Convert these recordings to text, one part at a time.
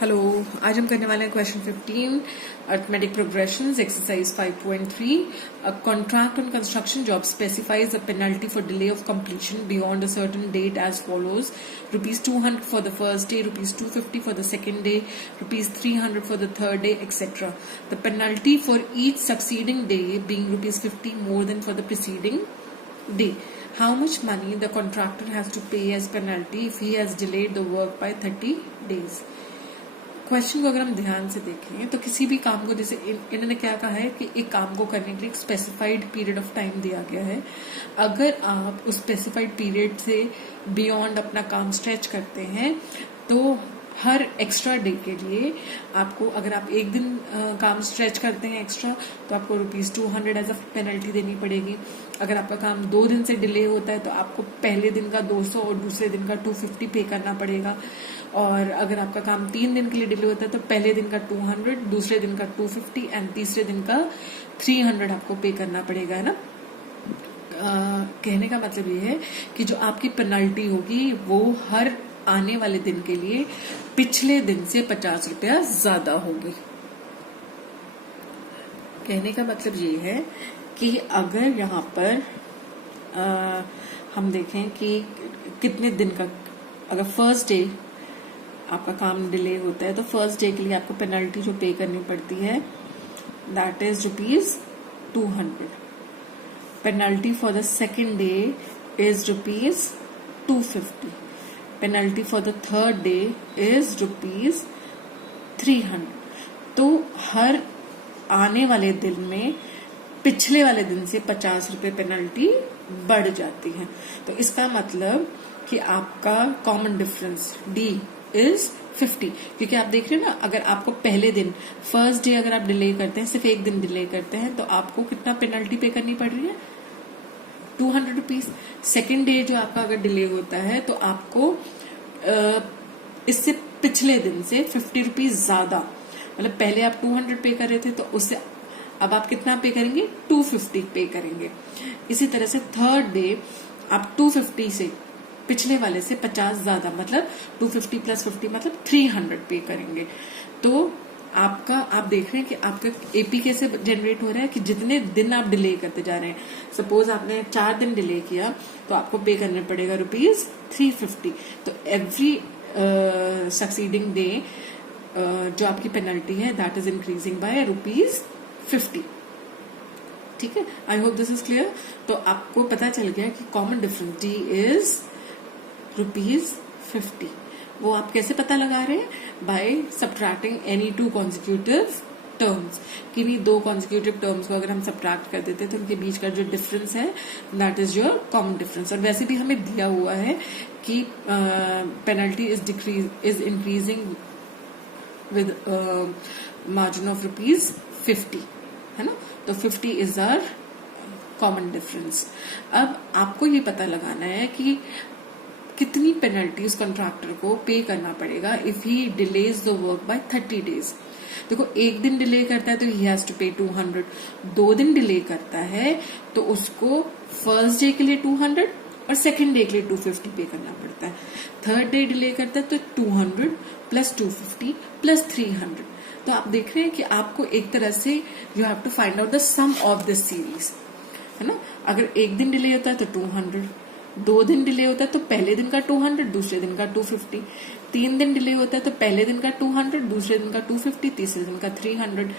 Hello, आज हम करने वाले हैं question 15 arithmetic progressions exercise 5.3 a contract on construction job specifies a penalty for delay of completion beyond a certain date as follows ₹200 for the first day, ₹250 for the second day, ₹300 for the third day etcetera. The penalty for each succeeding day being ₹50 more than for the preceding day. How much money the contractor has to pay as penalty if he has delayed the work by 30 days? Question को अगर हम ध्यान से देखें तो किसी भी काम को, जैसे इन्होंने क्या कहा है कि एक काम को करने के लिए एक स्पेसिफाइड पीरियड ऑफ टाइम दिया गया है. अगर आप उस स्पेसिफाइड पीरियड से बियॉन्ड अपना काम स्ट्रेच करते हैं तो हर एक्स्ट्रा डे के लिए आपको, अगर आप एक दिन काम स्ट्रेच करते हैं एक्स्ट्रा तो आपको ₹200 एज अ पेनल्टी देनी पड़ेगी. अगर आपका काम 2 दिन से डिले होता है तो आपको पहले दिन का 200 और दूसरे दिन का 250 पे करना पड़ेगा. और अगर आपका काम 3 दिन के लिए डिले होता है तो पहले दिन का 200, दूसरे दिन का 250 एंड तीसरे दिन का 300 आपको पे करना पड़ेगा, है ना. कहने का मतलब ये है कि जो आपकी पेनल्टी होगी वो हर आने वाले दिन के लिए पिछले दिन से ₹50 ज्यादा होगी. कहने का मतलब ये है कि अगर यहाँ पर हम देखें कि कितने दिन का, अगर फर्स्ट डे आपका काम डिले होता है तो फर्स्ट डे के लिए आपको पेनल्टी जो पे करनी पड़ती है that is ₹200. Penalty for the second day is ₹250. Penalty for the third day is ₹300. तो हर आने वाले दिन में पिछले वाले दिन से ₹50 पेनल्टी बढ़ जाती है. तो इसका मतलब कि आपका कॉमन डिफरेंस डी इज 50. क्योंकि आप देख रहे हैं ना, अगर आपको पहले दिन फर्स्ट डे अगर आप डिले करते हैं, सिर्फ एक दिन डिले करते हैं, तो आपको कितना पेनल्टी पे करनी पड़ रही है? ₹200. सेकेंड डे जो आपका अगर डिले होता है तो आपको इससे पिछले दिन से ₹50 ज्यादा, मतलब पहले आप 200 पे कर रहे थे तो उससे अब आप कितना पे करेंगे? 250 पे करेंगे. इसी तरह से थर्ड डे आप 250 से पिछले वाले से 50 ज्यादा, मतलब 250 + 50 मतलब 300 पे करेंगे. तो आपका, आप देख रहे हैं कि आपका एपी कैसे जनरेट हो रहा है कि जितने दिन आप डिले करते जा रहे हैं, सपोज आपने 4 दिन डिले किया तो आपको पे करना पड़ेगा ₹350. तो एवरी सक्सीडिंग डे जो आपकी पेनल्टी है दैट इज इंक्रीजिंग बाय ₹50. ठीक है, I hope this is clear. तो आपको पता चल गया कि कॉमन डिफरेंस डी इज ₹50. वो आप कैसे पता लगा रहे हैं? By subtracting any 2 consecutive terms. किन्हीं 2 कॉन्जिक्यूटिव टर्म्स को अगर हम सब्ट्रैक्ट कर देते हैं तो उनके बीच का जो डिफरेंस है that is your common difference. और वैसे भी हमें दिया हुआ है कि penalty is increasing with margin of ₹50, है ना. तो 50 इज आवर कॉमन डिफरेंस. अब आपको ये पता लगाना है कि कितनी पेनल्टी उस कॉन्ट्रैक्टर को पे करना पड़ेगा if he delays the work by 30 days. देखो, एक दिन डिले करता है तो ही हैज टू पे 200. 2 दिन डिले करता है तो उसको फर्स्ट डे के लिए 200 और सेकेंड डे के लिए 250 पे करना पड़ता है. थर्ड डे डिले करता है तो 200 + 250 + 300. तो आप देख रहे हैं कि आपको एक तरह से you have to find out the sum of this series, है ना. अगर एक दिन डिले होता है तो 200, 2 दिन डिले होता है तो पहले दिन का 200, दूसरे दिन का 250, 3 दिन डिले होता है तो पहले दिन का 200, दूसरे दिन का 250, तीसरे दिन का 300.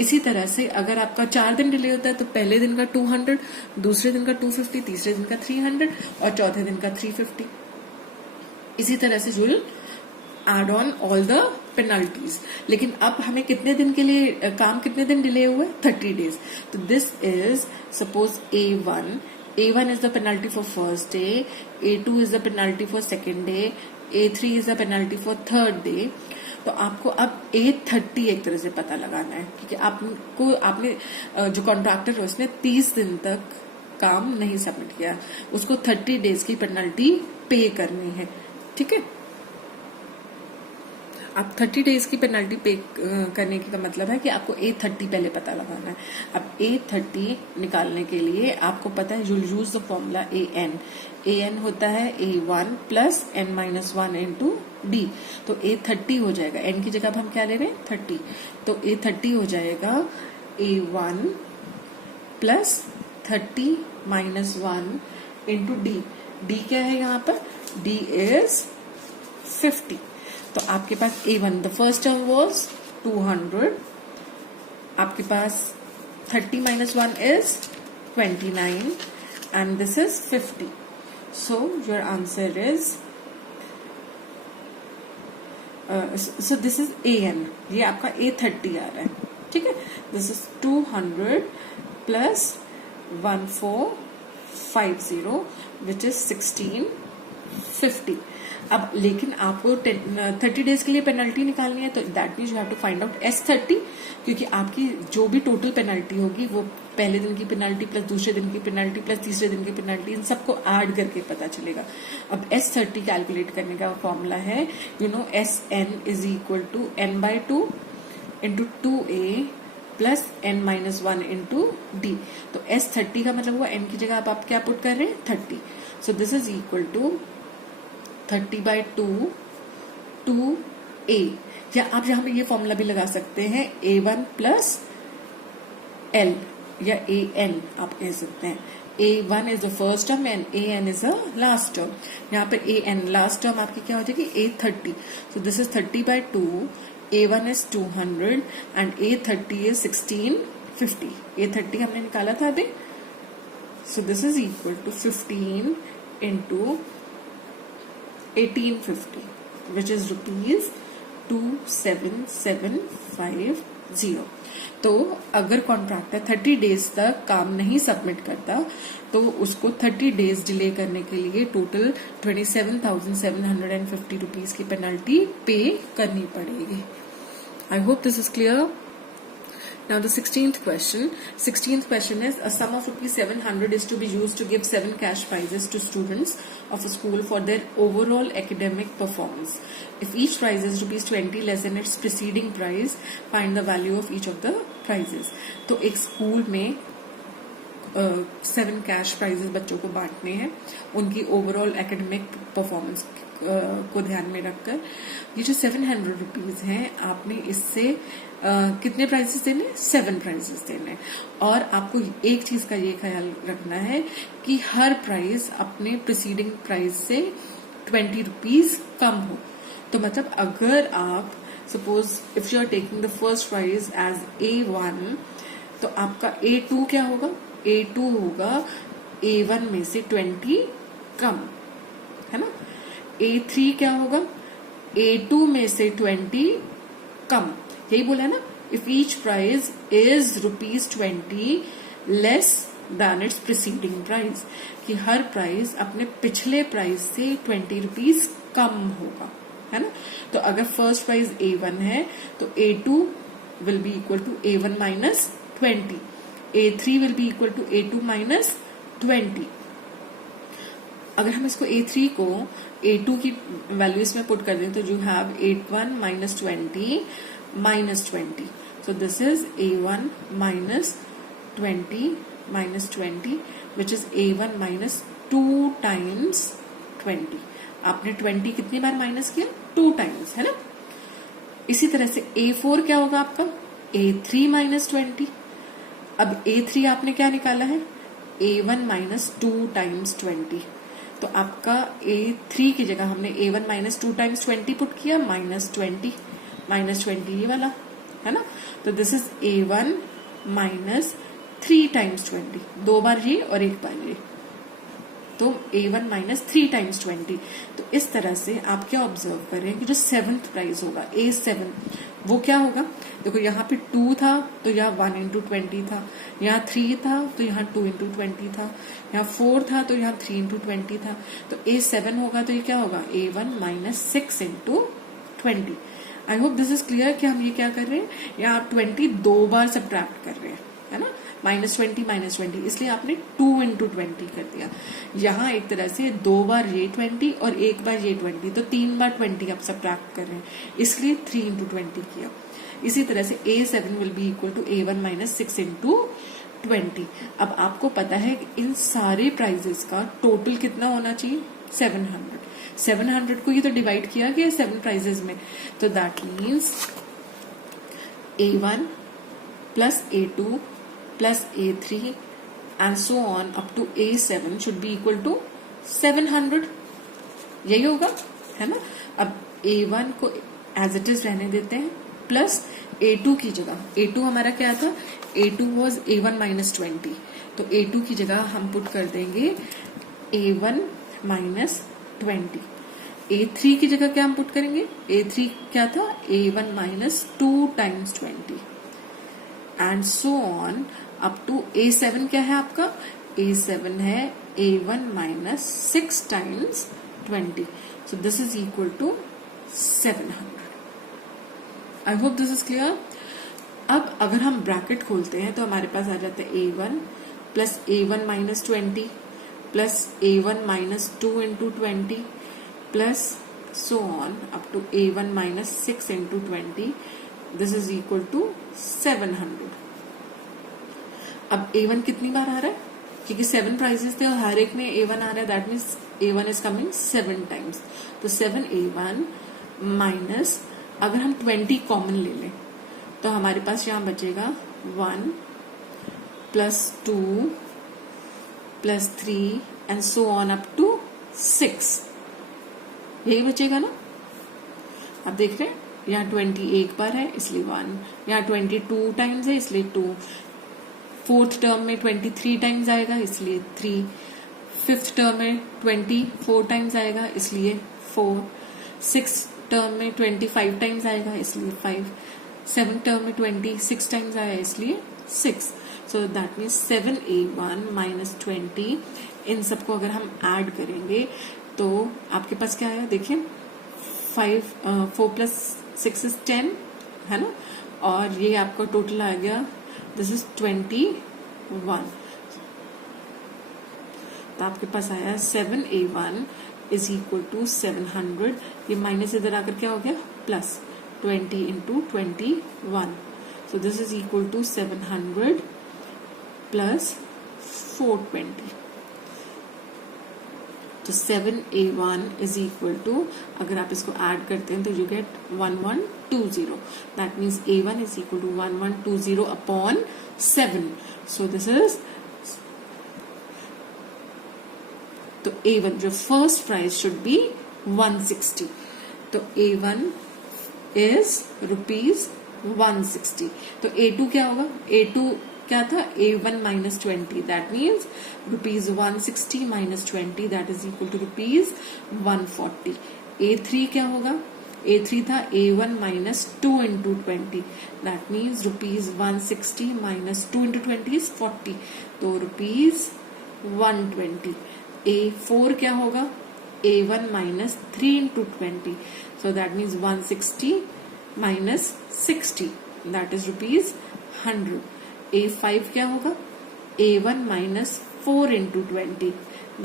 इसी तरह से अगर आपका 4 दिन डिले होता है तो पहले दिन का 200, दूसरे दिन का 250, तीसरे दिन का 300 और चौथे दिन का 350. इसी तरह से will add on all the penalties. लेकिन अब हमें कितने दिन के लिए काम, कितने दिन डिले हुए? 30 डेज. तो this is suppose A1 is the penalty for first day, A2 is the penalty for second day, A3 is the penalty for third day. तो आपको अब A30 एक तरह से पता लगाना है, क्योंकि आपने जो कॉन्ट्रैक्टर है उसने 30 दिन तक काम नहीं सबमिट किया, उसको 30 डेज की पेनल्टी पे करनी है. ठीक है. आप 30 डेज की पेनल्टी पे करने का मतलब है कि आपको A30 पहले पता लगाना है। अब A30 निकालने के लिए आपको पता है you'll use the formula AN होता है A1 plus n-1 into D। तो A30 हो जाएगा, n की जगह अब हम क्या ले रहे हैं 30, तो A30 हो जाएगा A1 plus 30 minus 1 into D। D क्या है यहाँ पर, D इज 50। तो आपके पास A1 the first term was 200, आपके पास 30 minus 1 is 29 and this is 50। So your answer is so this is AN, ये आपका A30 आ रहा है, ठीक है। This is 200 plus 1450 which is 1650। अब लेकिन आपको 30 डेज के लिए पेनल्टी निकालनी है, तो that means you have to find out S30, क्योंकि आपकी जो भी टोटल पेनल्टी होगी वो पहले दिन की पेनल्टी प्लस दूसरे दिन की पेनल्टी प्लस तीसरे दिन की पेनल्टी, इन सबको ऐड करके पता चलेगा। अब S30 कैलकुलेट करने का फॉर्मूला है, you know, SN is equal to n/2 into 2A plus n-1 into D। तो S30 का मतलब हुआ n की जगह आप क्या पुट कर रहे हैं 30। So this is equal to 30/2 2A, या आप यहाँ पे ये फॉर्मूला भी लगा सकते हैं A1 प्लस L या AN आप कह सकते हैं। A1 is the first term and AN is the last term. यहाँ पे AN लास्ट टर्म आपकी क्या हो जाएगी A30। So this is 30/2, A1 is 200 and A30 is 1650। A30 हमने निकाला था अभी। So this is equal to 15 into 1850 which is rupees 27,750। तो अगर कॉन्ट्रैक्टर 30 डेज तक काम नहीं सबमिट करता तो उसको 30 डेज डिले करने के लिए टोटल 27,750 रुपीज की पेनल्टी पे करनी पड़ेगी। I hope this is clear. Now the 16th question. 16th question is a sum of rupees 700 is to be used to give 7 cash prizes to students of a school for their overall academic performance. If each prize is rupees 20 less than its preceding prize, find the value of each of the prizes. तो एक school में 7 cash prices बच्चों को बांटने हैं उनकी overall academic performance को ध्यान में रखकर। ये जो 700 रुपीज हैं आपने इससे कितने प्राइजेस देने, 7 प्राइजेस देने। और आपको एक चीज का ये ख्याल रखना है कि हर प्राइज अपने प्रीसीडिंग प्राइज से 20 रुपीज कम हो। तो मतलब अगर आप suppose if you are taking the first prize as A1, तो आपका A2 क्या होगा, A2 होगा A1 में से 20 कम, है ना। A3 क्या होगा, A2 में से 20 कम, यही बोला है ना। If each prize is rupees 20 less than its preceding price, कि हर प्राइस अपने पिछले प्राइस से 20 रुपीज कम होगा, है ना। तो अगर फर्स्ट प्राइस A1 है तो A2 will be equal to A1 minus 20, A3 will be equal to A2 minus 20। अगर हम इसको A3 को A2 की वैल्यू इसमें पुट कर दें तो you have A1 minus 20 minus 20. So this is A1 minus 20 minus 20 which is A1 minus 2 times 20. आपने 20 कितनी बार माइनस किया, 2 टाइम्स, है ना। इसी तरह से A4 क्या होगा आपका, A3 minus 20। अब A3 आपने क्या निकाला है, A1 minus 2 times 20। तो आपका A3 की जगह हमने A1 minus 2 times 20 पुट किया, minus 20 ये वाला, है ना। तो this is A1 minus 3 times 20, 2 बार ये और 1 बार ये, तो A1 माइनस 3 times 20। तो इस तरह से आप क्या ऑब्जर्व कर रहे हैं कि जो 7th प्राइज होगा A7 वो क्या होगा, देखो यहाँ पे 2 था तो यहाँ 1 into 20 था, यहाँ 3 था तो यहाँ 2 into 20 था, यहाँ 4 था तो यहाँ 3 into 20 था। तो A7 होगा तो ये क्या होगा, A1 minus 6 into 20। I hope this is clear कि हम ये क्या कर रहे हैं, यहाँ आप 20 2 बार सब्ट्रैक्ट कर रहे हैं, है ना, -20 इसलिए आपने 2 into 20 कर दिया। यहाँ एक तरह से 2 बार ये 20 और 1 बार ये 20, तो 3 बार 20 आप सब्ट्रैक्ट कर रहे हैं, इसलिए 3 into 20 किया। इसी तरह से A7 will be equal to A1 - 6 into 20। अब आपको पता है कि इन सारे प्राइजेस का टोटल कितना होना चाहिए, 700 को ये तो डिवाइड किया गया 7 प्राइजेस में, तो that means A1 plus A2 plus A3 and so on up to A7 should be equal to 700, यही होगा, है ना। अब A1 को एज इट इज रहने देते हैं, प्लस A2 की जगह, A2 हमारा क्या था, A2 was A1 - 20, तो A2 की जगह हम पुट कर देंगे A1 - 20। A3 की जगह क्या हम पुट करेंगे, A3 क्या था, A1 - 2 times 20 and so on up to A7 क्या है आपका, A7 है A1 - 6 times 20, so this is equal to 700। I hope this is clear. अब अगर हम ब्रैकेट खोलते हैं तो हमारे पास आ जाता है A1 plus A1 - 20 plus A1 - 2 into 20 plus so on up to A1 - 6 into 20, this is equal to 700। अब A1 कितनी बार आ रहा है, क्योंकि 7 प्राइजेस थे और हर एक में A1 आ रहा है, that means A1 is coming 7 times, तो 7A1 माइनस, अगर हम 20 कॉमन ले लें तो हमारे पास यहां बचेगा 1 plus 2 plus 3 and so on up to 6, यही बचेगा ना। आप देख रहे हैं यहाँ 20 एक बार है इसलिए 1, यहाँ 22 टाइम्स है इसलिए 2, फोर्थ टर्म में 23 टाइम्स आएगा इसलिए 3, फिफ्थ टर्म में 24 टाइम्स आएगा इसलिए 4, सिक्स टर्म में 25 टाइम्स आएगा इसलिए 5, सेवन टर्म में 26 टाइम्स आया इसलिए 6। सो दैट मीन्स 7A1 - 20, इन सबको अगर हम ऐड करेंगे तो आपके पास क्या आया, देखिए 4 + 6 is 10, है ना, और ये आपका टोटल आ गया, दिस इज 21, तो आपके पास आया 7A1 is equal to 700, ये माइनस इधर आकर क्या हो गया, plus 20 into 21, so this is equal to 700 plus 420, तो 7A1 is equal to, अगर आप इसको ऐड करते हैं तो you get 1120, that means A1 is equal to 1120 upon 7, so this is, तो A1 जो फर्स्ट प्राइस शुड बी 160, तो A1 इज ₹160, तो A2 क्या होगा, A2 क्या था, A1 - 20, that means ₹160 - 20, that is equal to ₹140। A3 क्या होगा, A3 था A1 - 2 into 20, that means ₹160 - 2 into 20 is 40, तो ₹120। A4 क्या होगा, A1 - 3 into 20, so that means 160 minus 60, that is ₹100। A5 क्या होगा, A1 - 4 into 20,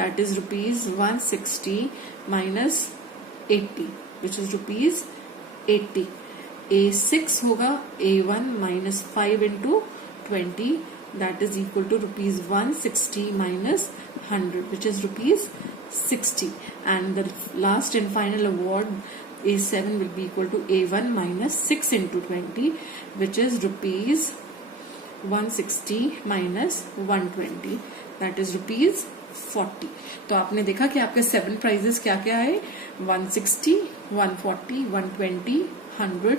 that is ₹160 minus 80, which is ₹80। A6 होगा A1 - 5 into 20, that is equal to ₹160 minus 100, which is ₹60, and the last and final award A7 will be equal to A1 - 6 into 20, which is ₹160 minus 120, that is ₹40। तो आपने देखा कि आपके 7 prices क्या क्या है, 160, 140, 120, 100,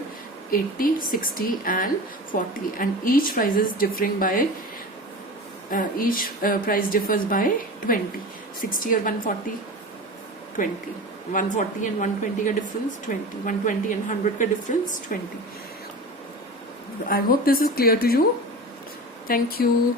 80, 60 and 40, and each price is differing by each price differs by 20, 60 और 140 20, 140 and 120 का डिफरेंस 20, 120 and 100 का difference 20। I hope this is clear to you. Thank you.